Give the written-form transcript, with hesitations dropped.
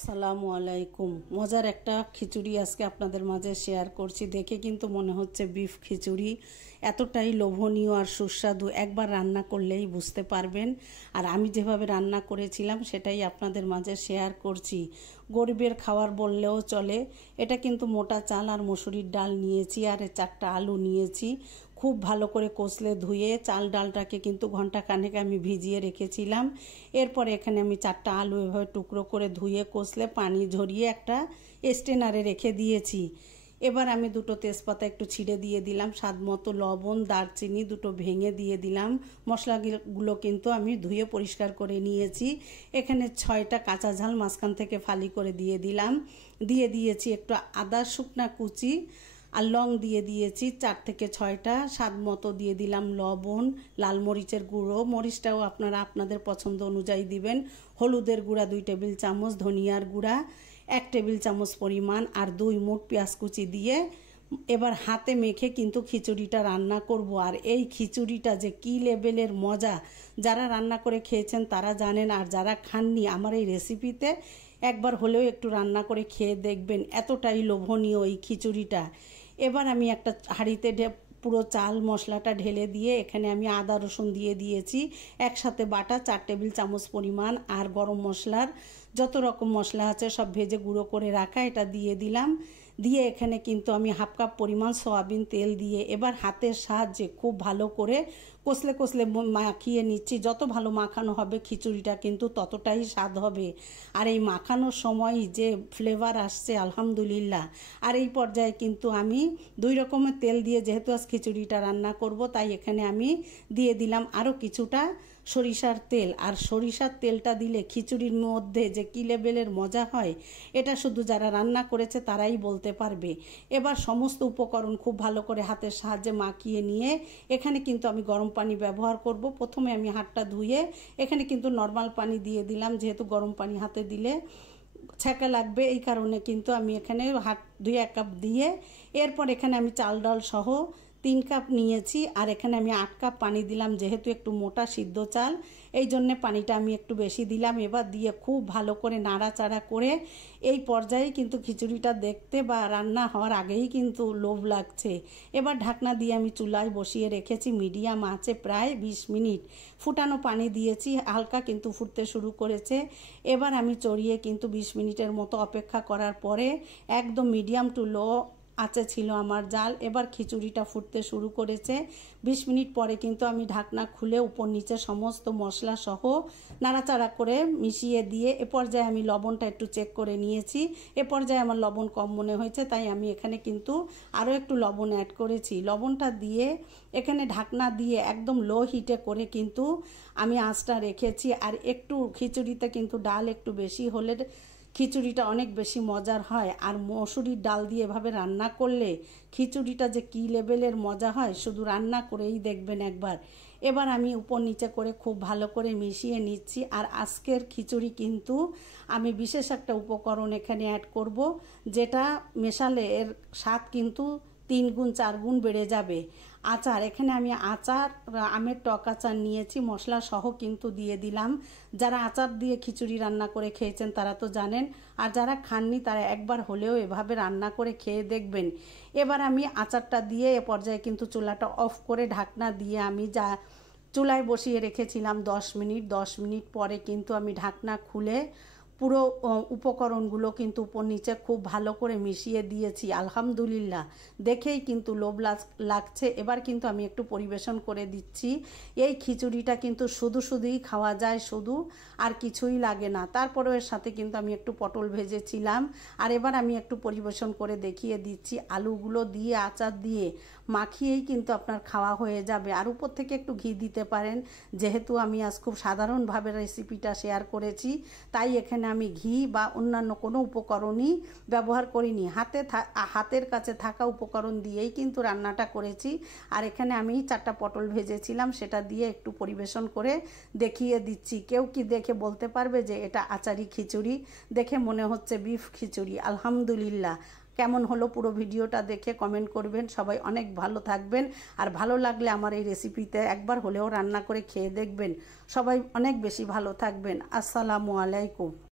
আসসালামু আলাইকুম। মজার একটা খিচুড়ি আজকে আপনাদের মাঝে শেয়ার করছি। দেখে কিন্তু মনে হচ্ছে বিফ খিচুড়ি, এতটাই লোভনীয় আর সুস্বাদু। একবার রান্না করলেই বুঝতে পারবেন। আর আমি যেভাবে রান্না করেছিলাম সেটাই আপনাদের মাঝে শেয়ার করছি। গরিবের খাবার বললেও চলে। এটা কিন্তু মোটা চাল আর মসুরির ডাল নিয়েছি, আর 4টা আলু নিয়েছি। খুব ভালো করে কষলে ধুয়ে চাল ডালটাকে কিন্তু ঘন্টা খানেক আমি ভিজিয়ে রেখেছিলাম। এরপরে এখানে আমি 4টা আলু এভাবে টুকরো করে ধুয়ে কষলে পানি ঝরিয়ে একটা স্ট্রেনারে রেখে দিয়েছি। এবার আমি 2টো তেজপাতা একটু ছিঁড়ে দিয়ে দিলাম, স্বাদ মতো লবণ, দারচিনি 2টো ভেঙে দিয়ে দিলাম। মশলাগুলো কিন্তু আমি ধুয়ে পরিষ্কার করে নিয়েছি। এখানে 6টা কাঁচা ঝাল মাঝখান থেকে ফালি করে দিয়ে দিলাম। দিয়ে দিয়েছি একটু আদা শুকনা কুচি, আর লং দিয়ে দিয়েছি 4 থেকে 6টা। স্বাদ মতো দিয়ে দিলাম লবণ, লাল মরিচের গুঁড়ো, মরিচটাও আপনারা আপনাদের পছন্দ অনুযায়ী দিবেন। হলুদের গুঁড়া 2 টেবিল চামচ, ধনিয়ার গুঁড়া 1 টেবিল চামচ পরিমাণ, আর 2 মুঠ পেঁয়াজ কুচি দিয়ে এবার হাতে মেখে কিন্তু খিচুড়িটা রান্না করব। আর এই খিচুড়িটা যে কি লেভেলের মজা, যারা রান্না করে খেয়েছেন তারা জানেন, আর যারা খাননি আমার এই রেসিপিতে একবার হলেও একটু রান্না করে খেয়ে দেখবেন। এতটাই লোভনীয় এই খিচুড়িটা। এবার আমি একটা হাঁড়িতে পুরো চাল মশলাটা ঢেলে দিয়ে এখানে আমি আদা রসুন দিয়ে দিয়েছি একসাথে বাটা 4 টেবিল চামচ পরিমাণ, আর গরম মশলার যত রকম মশলা আছে সব ভেজে গুঁড়ো করে রাখা এটা দিয়ে দিলাম। দিয়ে এখানে কিন্তু আমি 1/2 কাপ পরিমাণ সয়াবিন তেল দিয়ে এবার হাতের সাহায্যে খুব ভালো করে কষলে কষলে মাখিয়ে নিচ্ছি। যত ভালো মাখানো হবে খিচুড়িটা কিন্তু ততটাই স্বাদ হবে। আর এই মাখানোর সময় যে ফ্লেভার আসছে আলহামদুলিল্লাহ। আর এই পর্যায়ে কিন্তু আমি 2 রকমের তেল দিয়ে যেহেতু আজ খিচুড়িটা রান্না করব, তাই এখানে আমি দিয়ে দিলাম আরও কিছুটা সরিষার তেল। আর সরিষার তেলটা দিলে খিচুড়ির মধ্যে যে কী লেভেলের মজা হয় এটা শুধু যারা রান্না করেছে তারাই বলতে পারবে। এবার সমস্ত উপকরণ খুব ভালো করে হাতের সাহায্যে মাখিয়ে নিয়ে এখানে কিন্তু আমি গরম পানি ব্যবহার করব। প্রথমে আমি হাতটা ধুয়ে এখানে কিন্তু নর্মাল পানি দিয়ে দিলাম, যেহেতু গরম পানি হাতে দিলে ছ্যাঁকা লাগবে, এই কারণে কিন্তু আমি এখানে হাত ধুয়ে 1 কাপ দিয়ে এরপর এখানে আমি চাল ডাল সহ 3 কাপ নিয়েছি। আর এখানে আমি 8 কাপ পানি দিলাম, যেহেতু একটু মোটা সিদ্ধ চাল এই জন্যে পানিটা আমি একটু বেশি দিলাম। এবার দিয়ে খুব ভালো করে নাড়াচাড়া করে এই পর্যায়ে কিন্তু খিচুড়িটা দেখতে বা রান্না হওয়ার আগেই কিন্তু লোভ লাগছে। এবার ঢাকনা দিয়ে আমি চুলায় বসিয়ে রেখেছি মিডিয়াম আঁচে প্রায় 20 মিনিট। ফুটানো পানি দিয়েছি, হালকা কিন্তু ফুটতে শুরু করেছে। এবার আমি চড়িয়ে কিন্তু 20 মিনিটের মতো অপেক্ষা করার পরে একদম মিডিয়াম টু লো আঁচে ছিল আমার জাল। এবার খিচুড়িটা ফুটতে শুরু করেছে। 20 মিনিট পরে কিন্তু আমি ঢাকনা খুলে উপর নিচে সমস্ত মশলা সহ নাড়াচাড়া করে মিশিয়ে দিয়ে এ পর্যায়ে আমি লবণটা একটু চেক করে নিয়েছি। এ পর্যায়ে আমার লবণ কম মনে হয়েছে, তাই আমি এখানে কিন্তু আরও একটু লবণ অ্যাড করেছি। লবণটা দিয়ে এখানে ঢাকনা দিয়ে একদম লো হিটে করে কিন্তু আমি আঁচটা রেখেছি। আর একটু খিচুড়িতে কিন্তু ডাল একটু বেশি হলে খিচুড়িটা অনেক বেশি মজার হয়। আর মসুরির ডাল দিয়ে এভাবে রান্না করলে খিচুড়িটা যে কী লেভেলের মজা হয় শুধু রান্না করেই দেখবেন একবার। এবার আমি উপর নিচে করে খুব ভালো করে মিশিয়ে নিচ্ছি। আর আজকের খিচুড়ি কিন্তু আমি বিশেষ একটা উপকরণ এখানে অ্যাড করব, যেটা মেশালে এর স্বাদ কিন্তু 3 গুণ 4 গুণ বেড়ে যাবে। আচার, এখানে আমি আচার আমের টক আচার নিয়েছি, মশলা সহ কিন্তু দিয়ে দিলাম। যারা আচার দিয়ে খিচুড়ি রান্না করে খেয়েছেন তারা তো জানেন, আর যারা খাননি তারা একবার হলেও এভাবে রান্না করে খেয়ে দেখবেন। এবার আমি আচারটা দিয়ে এ পর্যায়ে কিন্তু চুলাটা অফ করে ঢাকনা দিয়ে আমি যা চুলায় বসিয়ে রেখেছিলাম 10 মিনিট, 10 মিনিট পরে কিন্তু আমি ঢাকনা খুলে পুরো উপকরণগুলো কিন্তু উপর নিচে খুব ভালো করে মিশিয়ে দিয়েছি। আলহামদুলিল্লাহ, দেখেই কিন্তু লোভ লাগছে। এবার কিন্তু আমি একটু পরিবেশন করে দিচ্ছি। এই খিচুড়িটা কিন্তু শুধুই খাওয়া যায়, শুধু আর কিছুই লাগে না। তারপরেও এর সাথে কিন্তু আমি একটু পটল ভেজেছিলাম। আর এবার আমি একটু পরিবেশন করে দেখিয়ে দিচ্ছি। আলুগুলো দিয়ে আচার দিয়ে মাখিয়েই কিন্তু আপনার খাওয়া হয়ে যাবে। আর উপর থেকে একটু ঘি দিতে পারেন, যেহেতু আমি আজ খুব সাধারণভাবে রেসিপিটা শেয়ার করেছি তাই এখানে আমি ঘি বা অন্যান্য কোনো উপকরণই ব্যবহার করিনি। হাতের কাছে থাকা উপকরণ দিয়েই কিন্তু রান্নাটা করেছি। আর এখানে আমি 4টা পটল ভেজেছিলাম, সেটা দিয়ে একটু পরিবেশন করে দেখিয়ে দিচ্ছি। কেউ কি দেখে বলতে পারবে যে এটা আচারি খিচুড়ি? দেখে মনে হচ্ছে বিফ খিচুড়ি। আলহামদুলিল্লাহ। কেমন হলো পুরো ভিডিওটা দেখে কমেন্ট করবেন। সবাই অনেক ভালো থাকবেন। আর ভালো লাগলে আমার এই রেসিপিতে একবার হলেও রান্না করে খেয়ে দেখবেন। সবাই অনেক বেশি ভালো থাকবেন। আসসালামু আলাইকুম।